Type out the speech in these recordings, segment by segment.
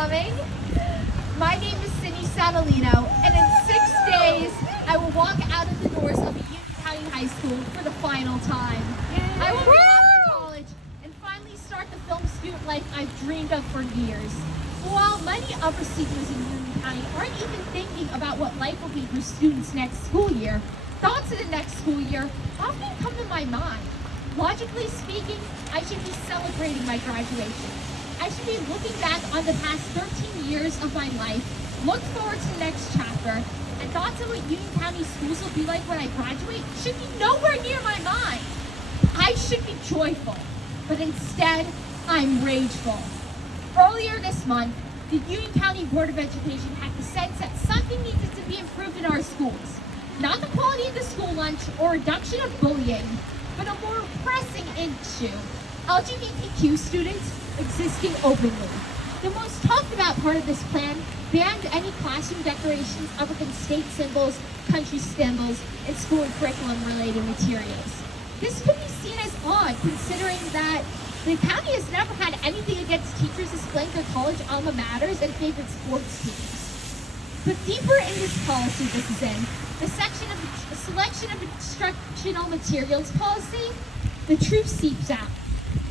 coming. My name is Satalino, and in 6 days, I will walk out of the doors of Union County High School for the final time. I will be off to college and finally start the film student life I've dreamed of for years. While many upper seniors in Union County aren't even thinking about what life will be for students next school year, thoughts of the next school year often come to my mind. Logically speaking, I should be celebrating my graduation. I should be looking back on the past 13 years of my life, look forward to the next chapter, and thoughts of what Union County schools will be like when I graduate should be nowhere near my mind. I should be joyful, but instead, I'm rageful. Earlier this month, the Union County Board of Education had the sense that something needed to be improved in our schools. Not the quality of the school lunch or reduction of bullying, but a more pressing issue: LGBTQ students existing openly. The most talked about part of this plan banned any classroom decorations other than state symbols, country symbols, and school and curriculum-related materials. This could be seen as odd, considering that the county has never had anything against teachers displaying their college alma maters and favorite sports teams. But deeper in this policy this is in, the selection of instructional materials policy, the truth seeps out.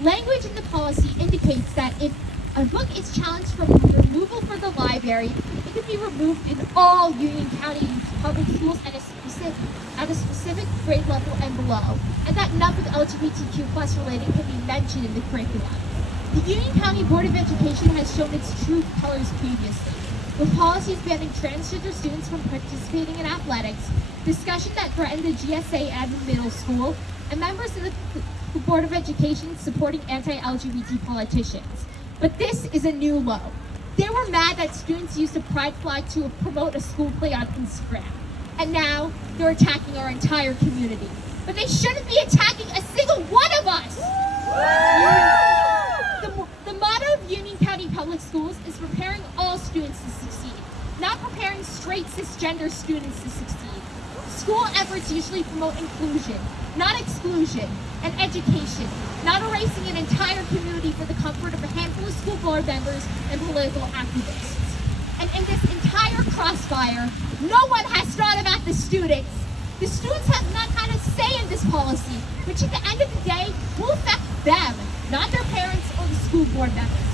Language in the policy indicates that if a book is challenged from removal for the library, it can be removed in all Union County public schools at a specific grade level and below, and that nothing LGBTQ plus related can be mentioned in the curriculum. The Union County Board of Education has shown its true colors previously, with policies banning transgender students from participating in athletics, discussion that threatened the GSA at the middle school, and members of the Board of Education supporting anti-LGBT politicians. But this is a new low. They were mad that students used a pride flag to promote a school play on Instagram. And now they're attacking our entire community. But they shouldn't be attacking a single one of us! The motto of Union County Public Schools is preparing all students to succeed, not preparing straight cisgender students to succeed. School efforts usually promote inclusion, not exclusion, and education, not erasing an entire community for the comfort of a handful of school board members and political activists. And in this entire crossfire, no one has thought about the students. The students have not had a say in this policy, which at the end of the day will affect them, not their parents or the school board members.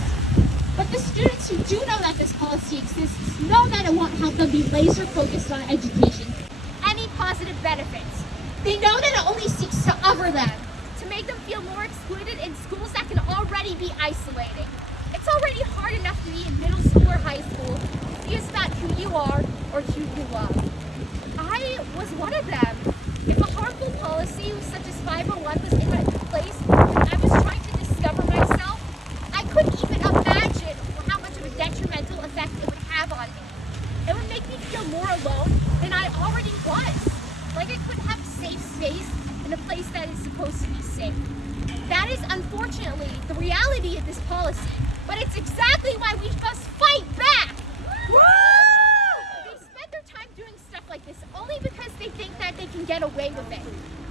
But the students who do know that this policy exists know that it won't help them be laser focused on education, any positive benefits. They know that it only seeks to other them, to make them feel more excluded in schools that can already be isolating. It's already hard enough to be in middle school or high school, confused about who you are or who you love. I was one of them. If a harmful policy such as 501 was in place and I was trying to discover myself, I couldn't even imagine how much of a detrimental effect it would have on me. It would make me feel more alone than I already was. Like I couldn't have a safe space in a place that is supposed to be safe. That is unfortunately the reality of this policy, but it's exactly why we must fight back! They spend their time doing stuff like this only because they think that they can get away with it.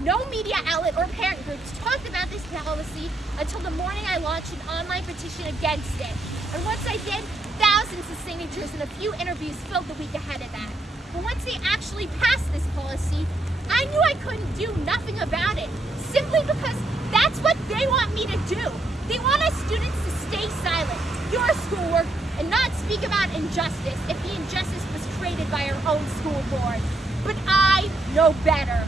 No media outlet or parent groups talked about this policy until the morning I launched an online petition against it. And once I did, thousands of signatures and a few interviews filled the week ahead of that. But once they actually passed this policy, I knew I couldn't do nothing about it, simply because that's what they want me to do. They want us students to stay silent, do our schoolwork, and not speak about injustice if the injustice was created by our own school board. But I know better.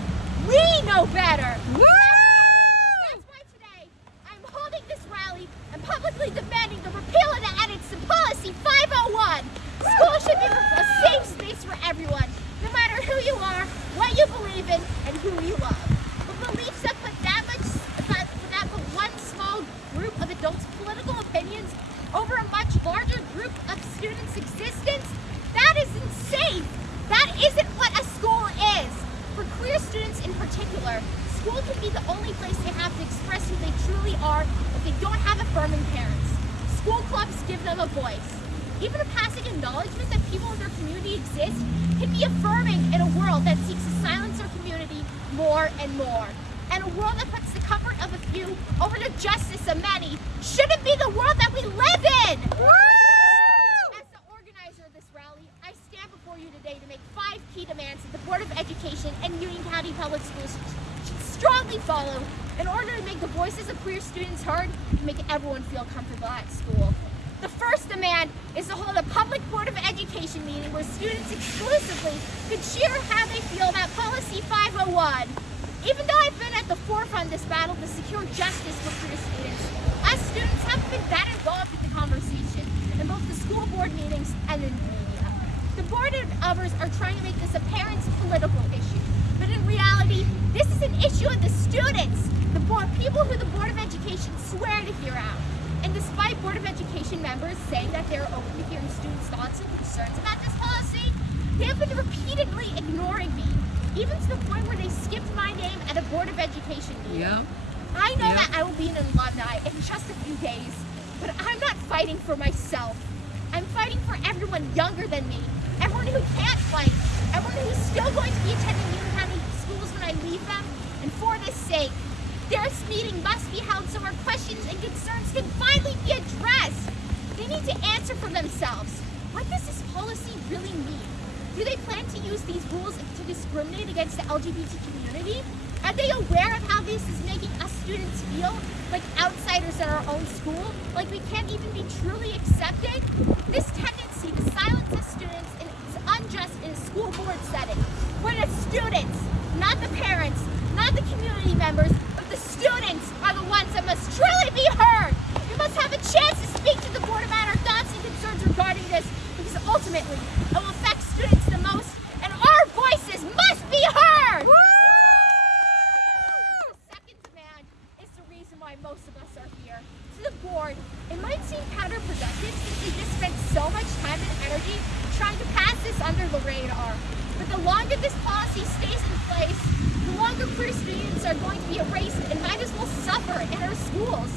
We know better. That's why today I'm holding this rally and publicly demanding the repeal of the edits to policy 501. School should be a safe space for everyone, no matter who you are, what you believe in, and who you love. But beliefs that put one small group of adults' political opinions over a much larger group of students' existence, that is insane. That isn't what a school is. For queer students in particular, school can be the only place they have to express who they truly are if they don't have affirming parents. School clubs give them a voice. Even a passing acknowledgement that people in their community exist can be affirming in a world that seeks to silence our community more and more. And a world that puts the comfort of a few over the justice of many shouldn't be the world that we live in! County Public Schools should strongly follow in order to make the voices of queer students heard and make everyone feel comfortable at school. The first demand is to hold a public Board of Education meeting where students exclusively could share how they feel about Policy 501. Even though I've been at the forefront of this battle to secure justice for queer students, us students haven't been that involved in the conversation in both the school board meetings and in the media. The board and others are trying to make this a parents' political issue, but in reality, this is an issue of the students, the board, people who the Board of Education swear to hear out. And despite Board of Education members saying that they're open to hearing students' thoughts and concerns about this policy, they have been repeatedly ignoring me, even to the point where they skipped my name at a Board of Education meeting. Yeah. I know that I will be an alumni in just a few days, but I'm not fighting for myself. I'm fighting for everyone younger than me, everyone who can't fight, everyone who's still going to be attending Union County schools when I leave them, and for this sake, this meeting must be held so our questions and concerns can finally be addressed. They need to answer for themselves. What does this policy really mean? Do they plan to use these rules to discriminate against the LGBT community? Are they aware of how this is making us students feel like outsiders in our own school? Like we can't even be truly accepted? This tendency to silence us students is unjust in a school board setting, where the students, not the parents, not the community members, but the students are the ones that must truly be heard. We must have a chance to speak to the board about our thoughts and concerns regarding this, because ultimately it will affect students the most, and our voices must be heard! Woo! The second demand is the reason why most of us are here. To the board, it might seem counterproductive since they just spent so much time and energy trying to pass this under the radar. But the longer this policy stays in place, the longer queer students are going to be erased and might as well suffer in our schools.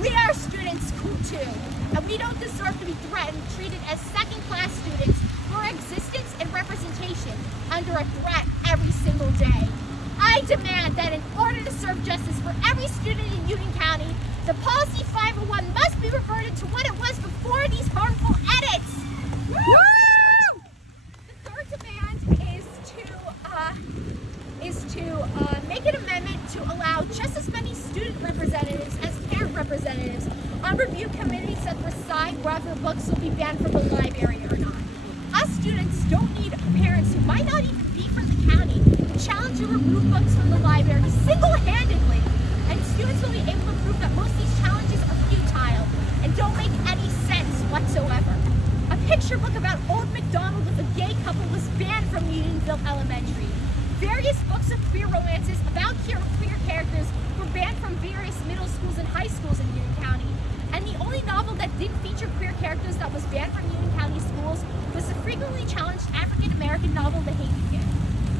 We are students too, and we don't deserve to be threatened, treated as second-class students for our existence and representation under a threat every single day. I demand that in order to serve justice for every student in Union County, the Policy 501 must be reverted to what it was before these harmful edits. Woo! The third demand is to make an amendment to allow just as many student representatives as parent representatives on review committees that decide whether books will be banned from the library or not. Us students don't need parents who might not even be from the county to challenge or remove books from the library single-handedly, and students will be able to prove that most of these challenges are futile and don't make any sense whatsoever. A picture book about Old MacDonald with a gay couple was banned from Unionville Elementary. Various books of queer romances about queer characters were banned from various middle schools and high schools in Union County. And the only novel that didn't feature queer characters that was banned from Union County schools was the frequently challenged African-American novel The Hate U.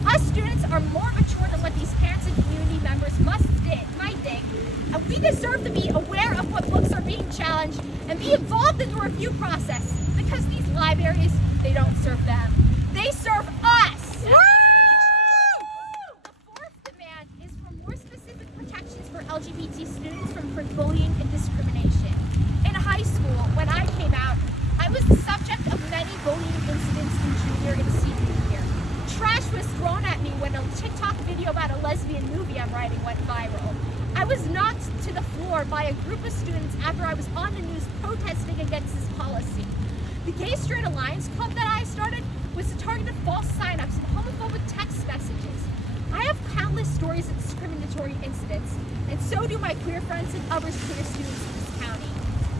Us students are more mature than what these parents and community members might think, and we deserve to be aware of what books are being challenged and be involved in the review process, because these libraries, they don't serve them. They serve us! LGBT students from bullying and discrimination. In high school, when I came out, I was the subject of many bullying incidents in junior and senior year. Trash was thrown at me when a TikTok video about a lesbian movie I'm writing went viral. I was knocked to the floor by a group of students after I was on the news protesting against this policy. The Gay Straight Alliance Club that I started was to target false signups and homophobic text messages. I have countless stories of discriminatory incidents, and so do my queer friends and other queer students in this county.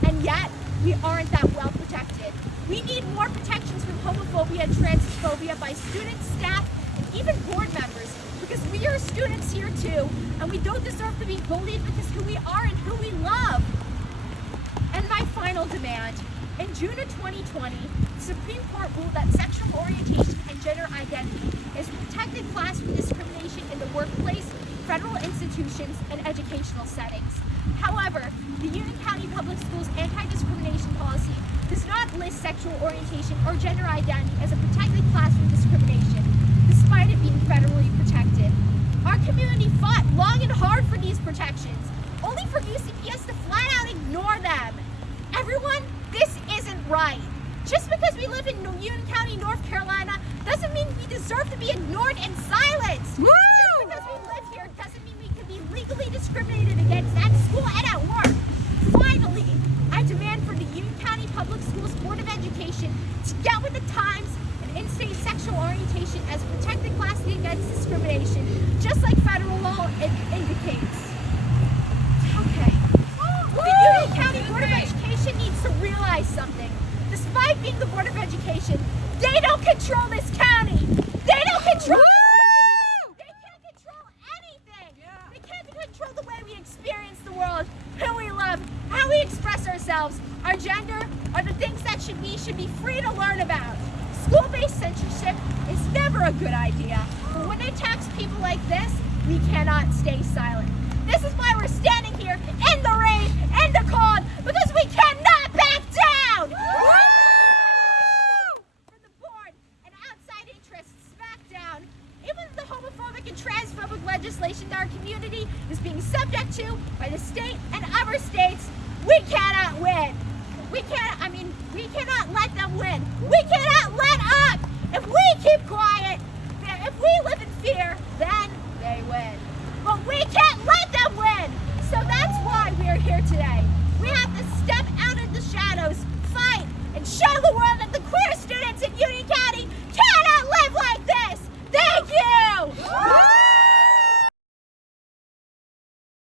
And yet, we aren't that well protected. We need more protections from homophobia and transphobia by students, staff, and even board members, because we are students here too, and we don't deserve to be bullied because who we are and who we love. And my final demand. In June of 2020, the Supreme Court ruled that sexual orientation and gender identity is a protected class from discrimination in the workplace, federal institutions, and educational settings. However, the Union County Public Schools anti-discrimination policy does not list sexual orientation or gender identity as a protected class from discrimination, despite it being federally protected. Our community fought long and hard for these protections, only for UCPS to flat out ignore them. Everyone, this isn't right. Just because we live in Union County, North Carolina, doesn't mean we deserve to be ignored and silenced. Woo! discriminated against at school and at work. Finally, I demand for the Union County Public Schools Board of Education to get with the times and instate sexual orientation as a protected class against discrimination, just like federal law indicates. Okay. The Union County Board of Education needs to realize something. Despite being the Board of Education, they don't control this county. They don't control this city. They can't control anything. They can't control the way we experience the world, who we love, how we express ourselves, our gender, or the things that we should be free to learn about. School-based censorship is never a good idea. But when it attacks people like this, we cannot stay silent. This is why we're standing here in the rain, in the cold, because we cannot back down! For the board and outside interests back down, even the homophobic and transphobic legislation that our community is being subject to by the state and other states, we cannot win. We cannot let them win. We cannot let up. If we